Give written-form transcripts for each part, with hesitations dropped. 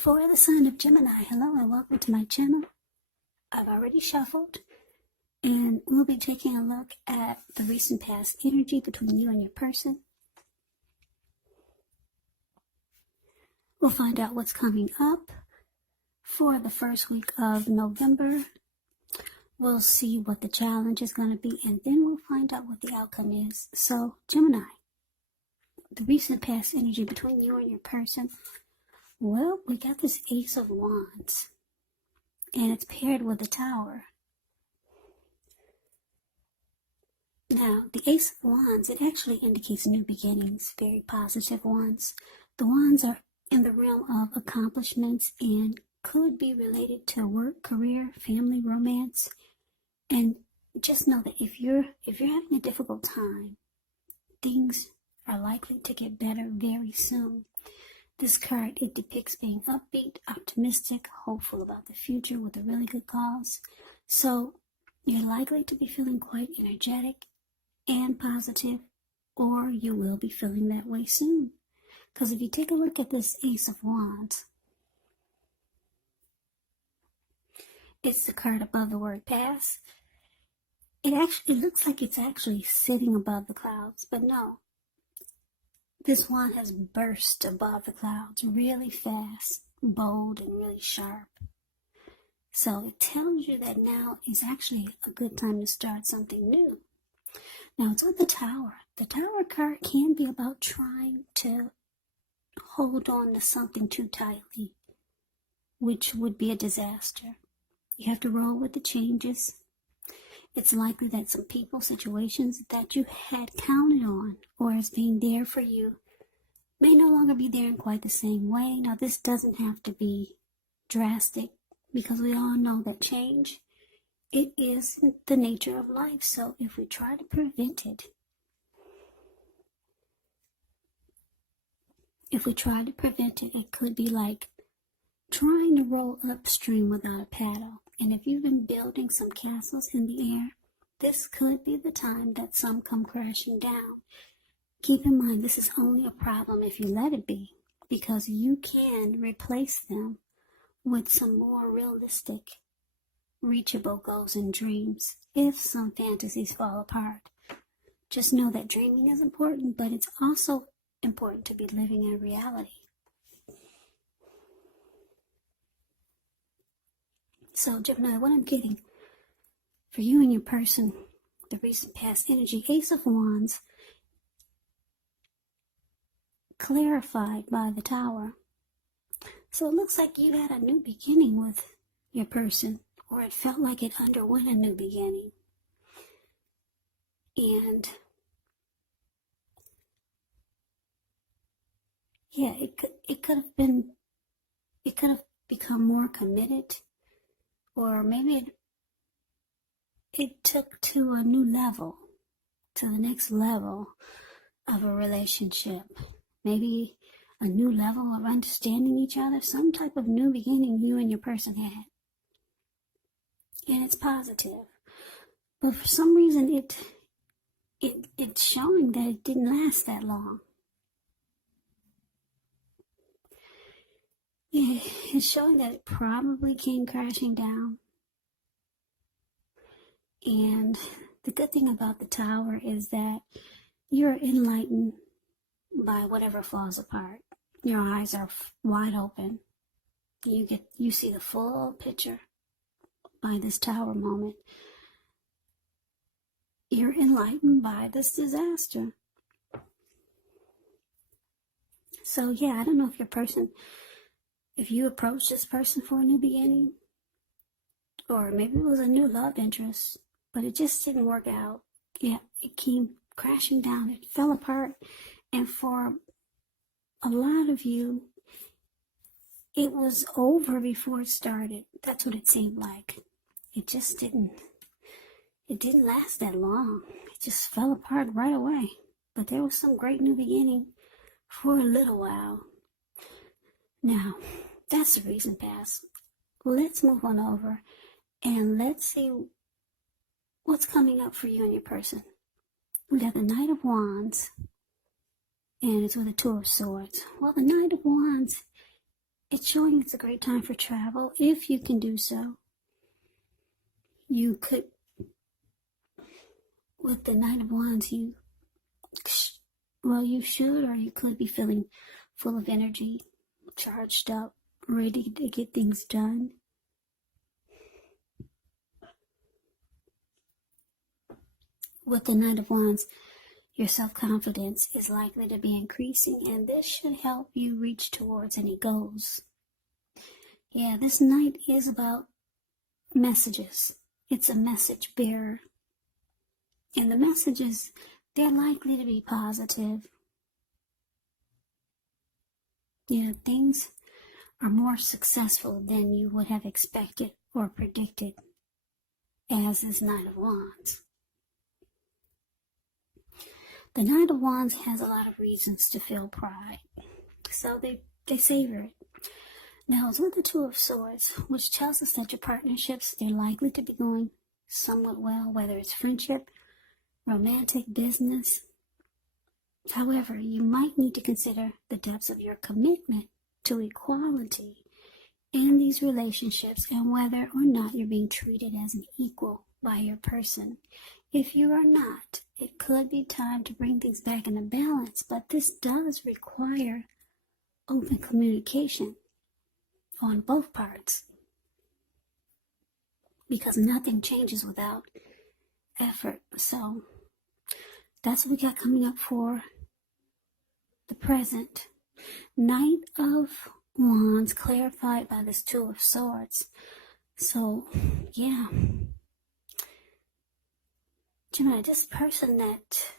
For the sign of Gemini, hello and welcome to my channel. I've already shuffled and we'll be taking a look at the recent past energy between you and your person. We'll find out what's coming up for the first week of November. We'll see what the challenge is going to be, and then we'll find out what the outcome is. So, Gemini, the recent past energy between you and your person. Well, we got this Ace of Wands, and it's paired with the Tower. Now, the Ace of Wands, it actually indicates new beginnings, very positive ones. The Wands are in the realm of accomplishments and could be related to work, career, family, romance. And just know that if you're having a difficult time, things are likely to get better very soon. This card, it depicts being upbeat, optimistic, hopeful about the future with a really good cause. So you're likely to be feeling quite energetic and positive, or you will be feeling that way soon. Because if you take a look at this Ace of Wands, it's the card above the word pass. It looks like it's actually sitting above the clouds, but no. This wand has burst above the clouds really fast, bold, and really sharp. So it tells you that now is actually a good time to start something new. Now it's with the Tower. The Tower card can be about trying to hold on to something too tightly, which would be a disaster. You have to roll with the changes. It's likely that some people, situations that you had counted on or as being there for you may no longer be there in quite the same way. Now, this doesn't have to be drastic because we all know that change, it is the nature of life. So if we try to prevent it, it could be like trying to roll upstream without a paddle. And if you've been building some castles in the air, this could be the time that some come crashing down. Keep in mind, this is only a problem if you let it be, because you can replace them with some more realistic, reachable goals and dreams if some fantasies fall apart. Just know that dreaming is important, but it's also important to be living in reality. So, Gemini, what I'm getting for you and your person, the recent past energy, Ace of Wands, clarified by the Tower. So it looks like you had a new beginning with your person, or it felt like it underwent a new beginning. And yeah, it could have become more committed, or maybe it took to a new level, to the next level of a relationship. Maybe a new level of understanding each other, some type of new beginning you and your person had. And it's positive. But for some reason, it's showing that it didn't last that long. Yeah, it's showing that it probably came crashing down. And the good thing about the Tower is that you're enlightened by whatever falls apart. Your eyes are wide open. You see the full picture by this Tower moment. You're enlightened by this disaster. So yeah, I don't know if you approach this person for a new beginning, or maybe it was a new love interest, but it just didn't work out. Yeah, it came crashing down. It fell apart. And for a lot of you, it was over before it started. That's what it seemed like. It didn't last that long. It just fell apart right away. But there was some great new beginning for a little while. Now, that's the recent past. Let's move on over and let's see what's coming up for you and your person. We got the Knight of Wands, and it's with a Two of Swords. Well, the Knight of Wands, It's showing it's a great time for travel if you can do so. You could, with the Knight of Wands, you should, or you could be feeling full of energy, charged up, ready to get things done. With the Knight of Wands, your self-confidence is likely to be increasing, and this should help you reach towards any goals. Yeah, this Knight is about messages. It's a message bearer. And the messages, they're likely to be positive. Yeah, things are more successful than you would have expected or predicted as this Knight of Wands. The Knight of Wands has a lot of reasons to feel pride, so they savor it. Now, it's with the Two of Swords, which tells us that your partnerships, they're likely to be going somewhat well, whether it's friendship, romantic, business. However, you might need to consider the depths of your commitment to equality in these relationships and whether or not you're being treated as an equal by your person. If you are not, it could be time to bring things back into balance, but this does require open communication on both parts, because nothing changes without effort. So that's what we got coming up for the present. Knight of Wands clarified by this Two of Swords. So yeah, Gemini, this person that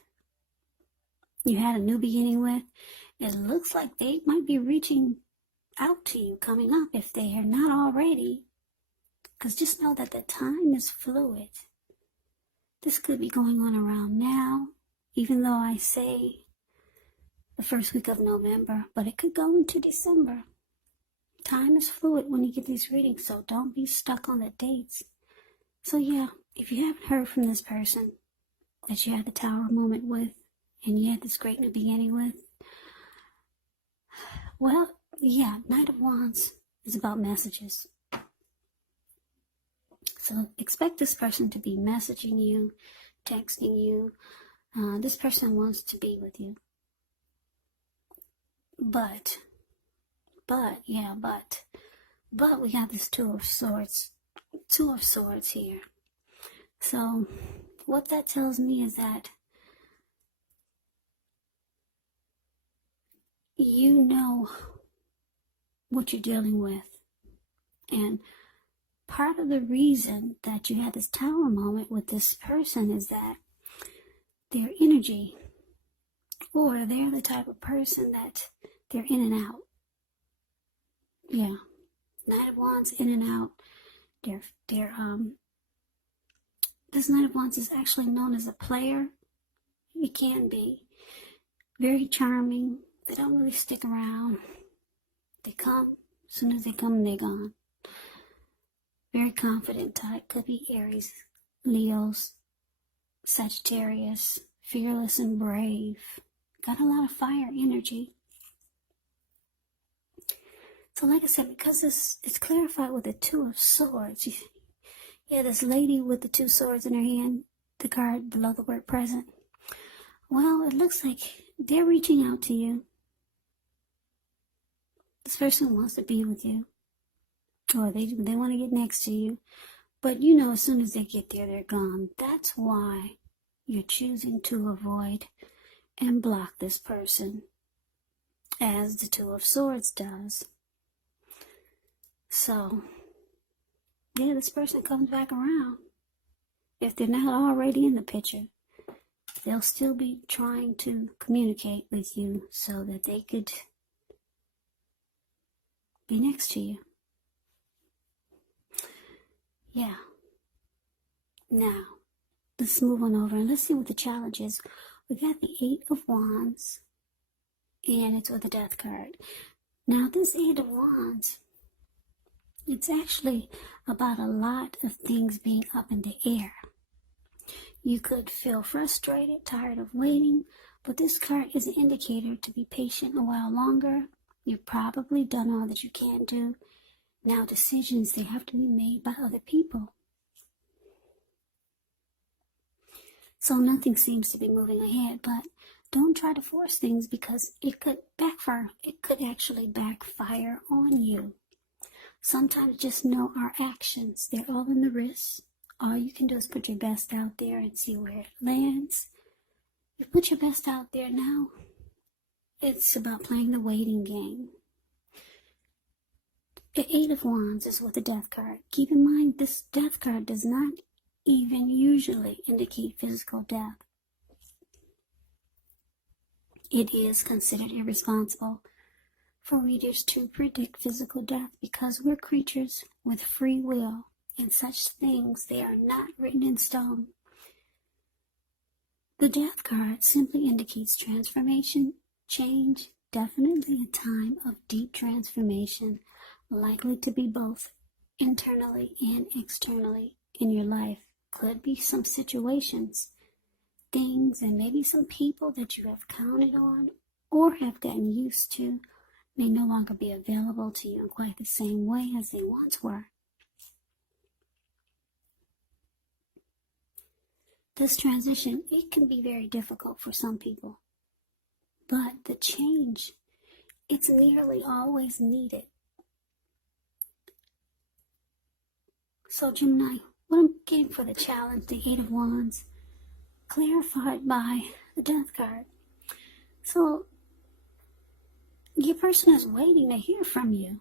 you had a new beginning with, it looks like they might be reaching out to you coming up if they are not already, because just know that the time is fluid. This could be going on around now, even though I say the first week of November, but it could go into December. Time is fluid when you get these readings, so don't be stuck on the dates. So yeah, if you haven't heard from this person that you had the Tower moment with, and you had this great new beginning with, well, yeah, Knight of Wands is about messages. So expect this person to be messaging you, texting you. This person wants to be with you. But we got this Two of Swords here. So what that tells me is that you know what you're dealing with. And part of the reason that you had this Tower moment with this person is that their energy, or they're the type of person that they're in and out. Yeah, Knight of Wands, in and out. This Knight of Wands is actually known as a player. It can be very charming. They don't really stick around. They come, as soon as they come, they're gone. Very confident type. Could be Aries, Leos, Sagittarius, fearless and brave. Got a lot of fire energy. So like I said, because it's clarified with the Two of Swords, yeah, this lady with the two swords in her hand, the card below the word present. Well, it looks like they're reaching out to you. This person wants to be with you, or they want to get next to you, but you know as soon as they get there, they're gone. That's why you're choosing to avoid and block this person, as the Two of Swords does. So yeah, this person comes back around. If they're not already in the picture, they'll still be trying to communicate with you so that they could be next to you. Yeah. Now, let's move on over and let's see what the challenge is. We got the Eight of Wands, and it's with the Death card. Now, this Eight of Wands, it's actually about a lot of things being up in the air. You could feel frustrated, tired of waiting, but this card is an indicator to be patient a while longer. You've probably done all that you can do. Now decisions, they have to be made by other people. So nothing seems to be moving ahead, but don't try to force things because it could backfire. It could actually backfire on you. Sometimes just know our actions. They're all in the wrist. All you can do is put your best out there and see where it lands. You put your best out there now. It's about playing the waiting game. The Eight of Wands is with the Death card. Keep in mind, this Death card does not even usually indicate physical death. It is considered irresponsible for readers to predict physical death because we're creatures with free will, and such things, they are not written in stone. The Death card simply indicates transformation, change, definitely a time of deep transformation, likely to be both internally and externally in your life. Could be some situations, things, and maybe some people that you have counted on or have gotten used to may no longer be available to you in quite the same way as they once were. This transition, it can be very difficult for some people, but the change, it's nearly always needed. So Gemini, what I'm getting for the challenge, the Eight of Wands, clarified by the Death card. So your person is waiting to hear from you.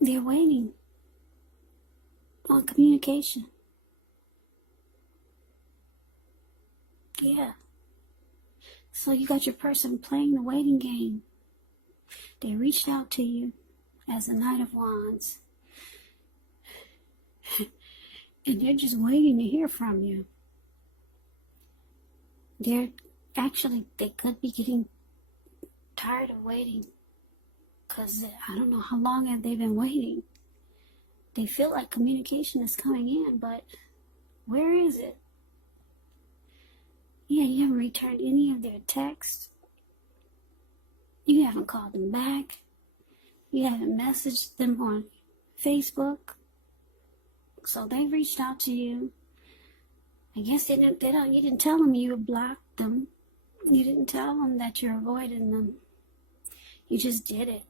They're waiting on communication. Yeah. So you got your person playing the waiting game. They reached out to you as the Knight of Wands. And they're just waiting to hear from you. They could be getting tired of waiting. Because I don't know how long have they been waiting. They feel like communication is coming in, but where is it? Yeah, you haven't returned any of their texts. You haven't called them back. You haven't messaged them on Facebook. So they reached out to you. I guess you didn't tell them you blocked them. You didn't tell them that you're avoiding them. You just did it.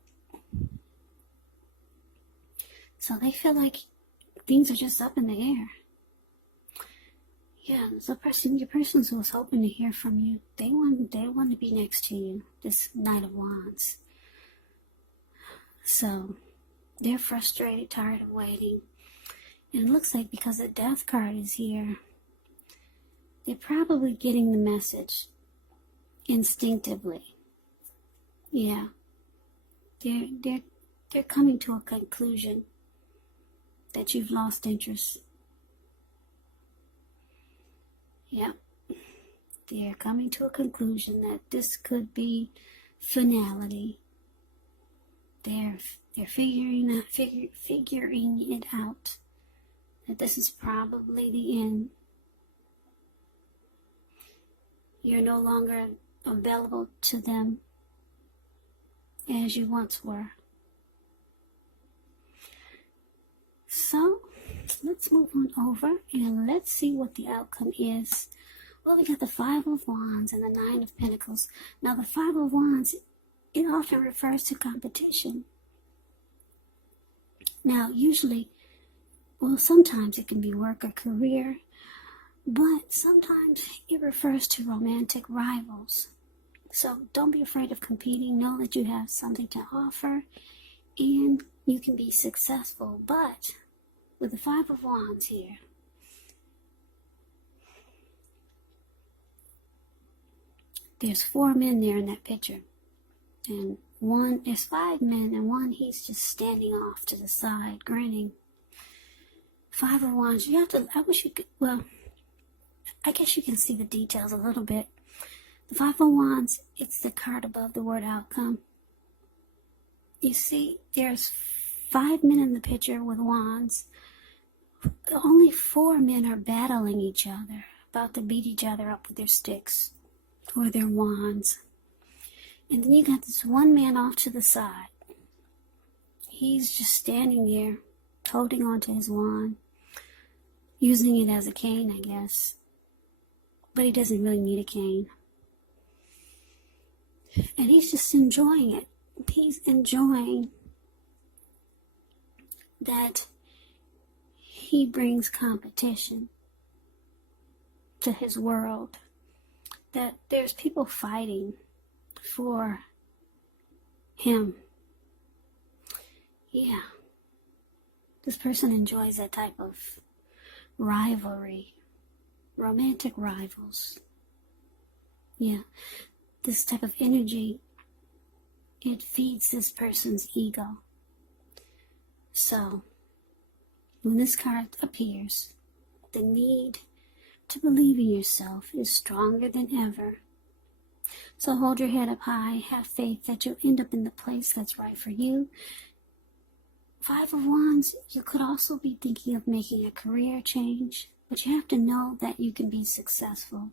So they feel like things are just up in the air. Yeah, your person was hoping to hear from you. They want to be next to you, this Knight of Wands. So they're frustrated, tired of waiting. And it looks like because the Death card is here, they're probably getting the message instinctively. Yeah. They're coming to a conclusion that you've lost interest. Yeah. They're coming to a conclusion that this could be finality. They're figuring it out. That this is probably the end. You're no longer available to them as you once were. So, let's move on over and let's see what the outcome is. Well, we got the Five of Wands and the Nine of Pentacles. Now, the Five of Wands, it often refers to competition. Now, sometimes it can be work or career, but sometimes it refers to romantic rivals. So don't be afraid of competing. Know that you have something to offer and you can be successful. But with the Five of Wands here, there's 4 men there in that picture. And there's 5 men, and one, he's just standing off to the side, grinning. Five of Wands, I guess you can see the details a little bit. The Five of Wands, it's the card above the word outcome. You see, there's 5 men in the picture with wands. Only 4 men are battling each other, about to beat each other up with their sticks or their wands. And then you got this one man off to the side. He's just standing there, holding onto his wand, using it as a cane, I guess. But he doesn't really need a cane. And he's just enjoying it. He's enjoying that he brings competition to his world. That there's people fighting for him. Yeah. This person enjoys that type of rivalry. Romantic rivals. Yeah. This type of energy, it feeds this person's ego. So, when this card appears, the need to believe in yourself is stronger than ever. So hold your head up high, have faith that you'll end up in the place that's right for you. Five of Wands, you could also be thinking of making a career change, but you have to know that you can be successful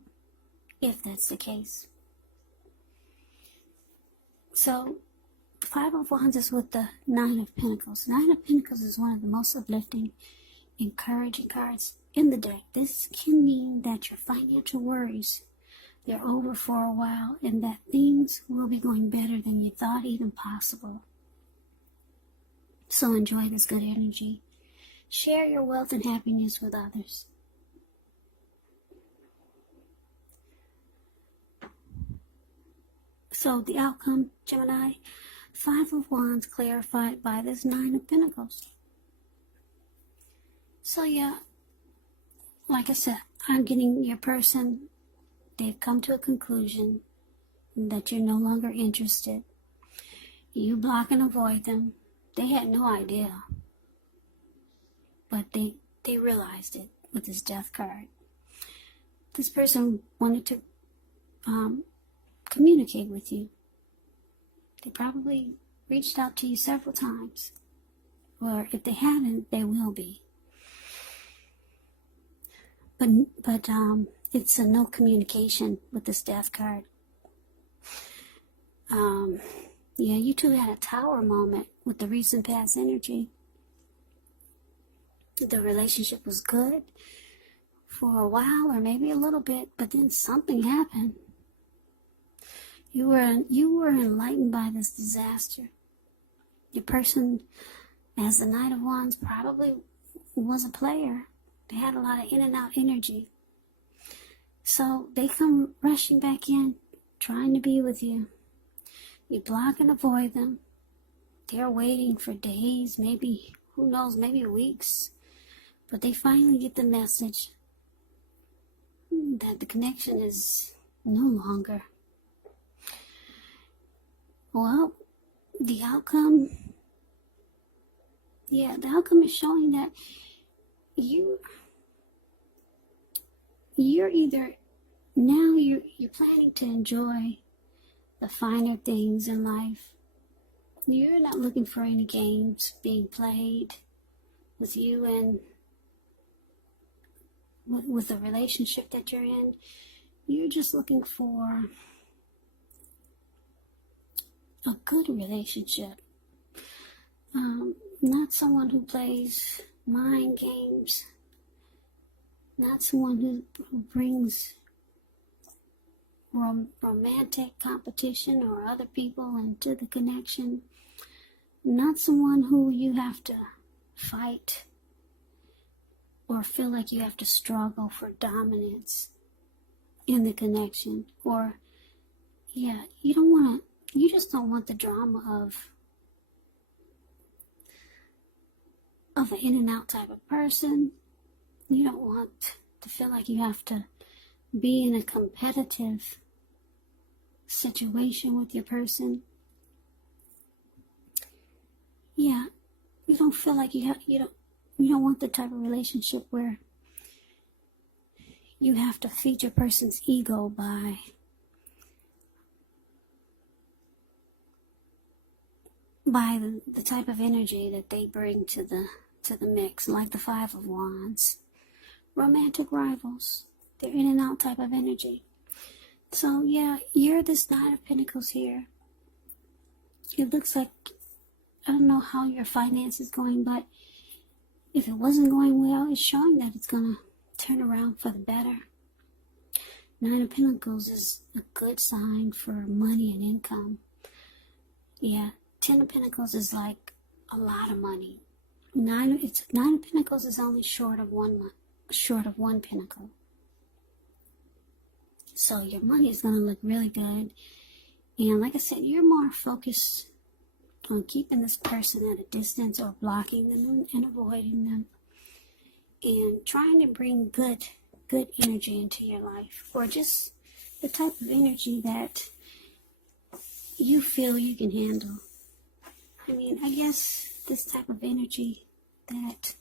if that's the case. So, Five of Wands is with the Nine of Pentacles. Nine of Pentacles is one of the most uplifting, encouraging cards in the deck. This can mean that your financial worries, they're over for a while, and that things will be going better than you thought even possible. So enjoy this good energy. Share your wealth and happiness with others. So the outcome, Gemini, Five of Wands clarified by this Nine of Pentacles. So yeah, like I said, I'm getting your person, they've come to a conclusion that you're no longer interested. You block and avoid them. They had no idea, but they realized it with this Death card. This person wanted to communicate with you. They probably reached out to you several times, or if they haven't, they will be. But it's a no communication with this Death card. Yeah, you two had a tower moment with the recent past energy. The relationship was good for a while, or maybe a little bit, but then something happened. You were enlightened by this disaster. Your person, as the Knight of Wands, probably was a player. They had a lot of in and out energy. So they come rushing back in, trying to be with you. You block and avoid them. They're waiting for days, maybe, who knows, maybe weeks. But they finally get the message that the connection is no longer. Well, the outcome is showing that you're either, now you're planning to enjoy the finer things in life. You're not looking for any games being played with you and with the relationship that you're in. You're just looking for a good relationship. Not someone who plays mind games. Not someone who brings romantic competition or other people into the connection. Not someone who you have to fight or feel like you have to struggle for dominance in the connection. Or, yeah, you just don't want the drama of an in and out type of person. You don't want to feel like you have to be in a competitive situation with your person. Yeah, you don't feel like you don't want the type of relationship where you have to feed your person's ego by the type of energy that they bring to the mix, like the Five of Wands. Romantic rivals. They're in and out type of energy. So yeah, you're this Knight of Pentacles here. it looks like, I don't know how your finance is going, but if it wasn't going well, it's showing that it's going to turn around for the better. Nine of Pentacles is a good sign for money and income. Yeah, Ten of Pentacles is like a lot of money. Nine of Pentacles is only short of one pentacle. So your money is going to look really good. And like I said, you're more focused on keeping this person at a distance or blocking them and avoiding them. And trying to bring good energy into your life. Or just the type of energy that you feel you can handle. I mean, I guess this type of energy that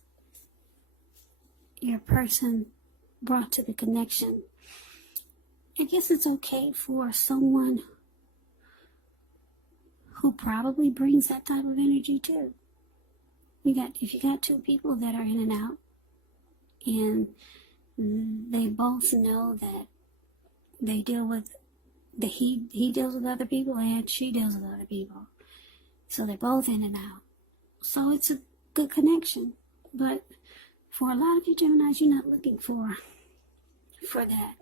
your person brought to the connection, I guess it's okay for someone who probably brings that type of energy too. If you got two people that are in and out, and they both know that they deal with he deals with other people and she deals with other people, so they're both in and out. So it's a good connection. But for a lot of you Geminis, you're not looking for that.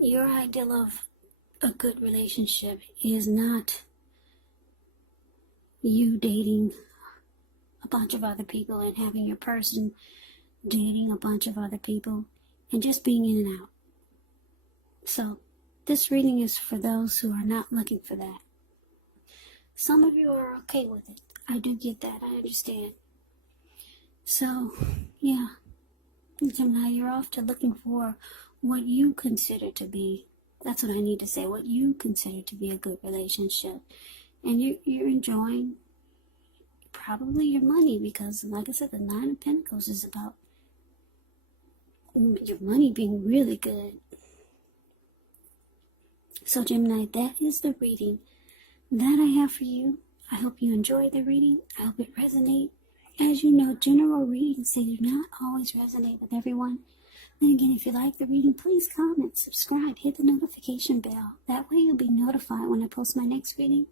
Your ideal of a good relationship is not you dating a bunch of other people and having your person dating a bunch of other people and just being in and out. So this reading is for those who are not looking for that. Some of you are okay with it. I do get that. I understand. So, yeah. Gemini, you're off to looking for what you consider to be, that's what I need to say, what you consider to be a good relationship. And you're enjoying probably your money, because like I said, the Nine of Pentacles is about your money being really good. So Gemini, that is the reading that I have for you. I hope you enjoyed the reading. I hope it resonates. As you know, general readings, they do not always resonate with everyone. Then again, if you like the reading, please comment, subscribe, hit the notification bell. That way you'll be notified when I post my next reading.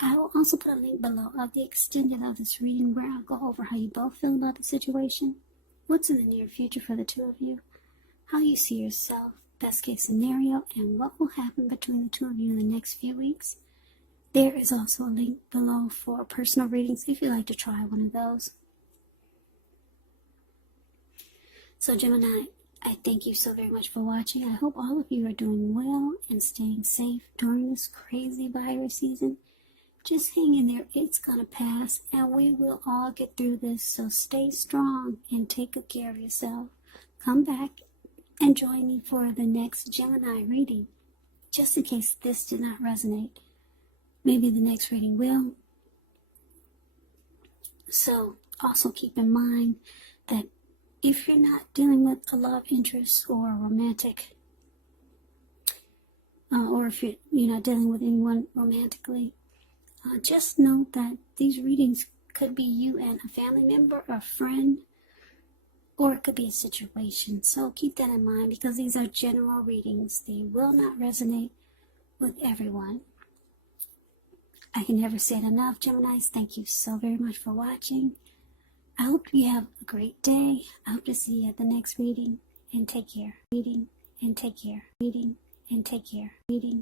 I will also put a link below of the extended of this reading where I'll go over how you both feel about the situation, what's in the near future for the two of you, how you see yourself, best case scenario, and what will happen between the two of you in the next few weeks. There is also a link below for personal readings if you'd like to try one of those. So Gemini, I thank you so very much for watching. I hope all of you are doing well and staying safe during this crazy virus season. Just hang in there. It's going to pass and we will all get through this. So stay strong and take good care of yourself. Come back and join me for the next Gemini reading. Just in case this did not resonate. Maybe the next reading will. So also keep in mind that if you're not dealing with a love interest or a romantic, or if you're not dealing with anyone romantically, just note that these readings could be you and a family member or a friend, or it could be a situation. So keep that in mind, because these are general readings. They will not resonate with everyone. I can never say it enough, Geminis. Thank you so very much for watching. I hope you have a great day. I hope to see you at the next reading. And take care. Reading and take care. Reading and take care. Reading.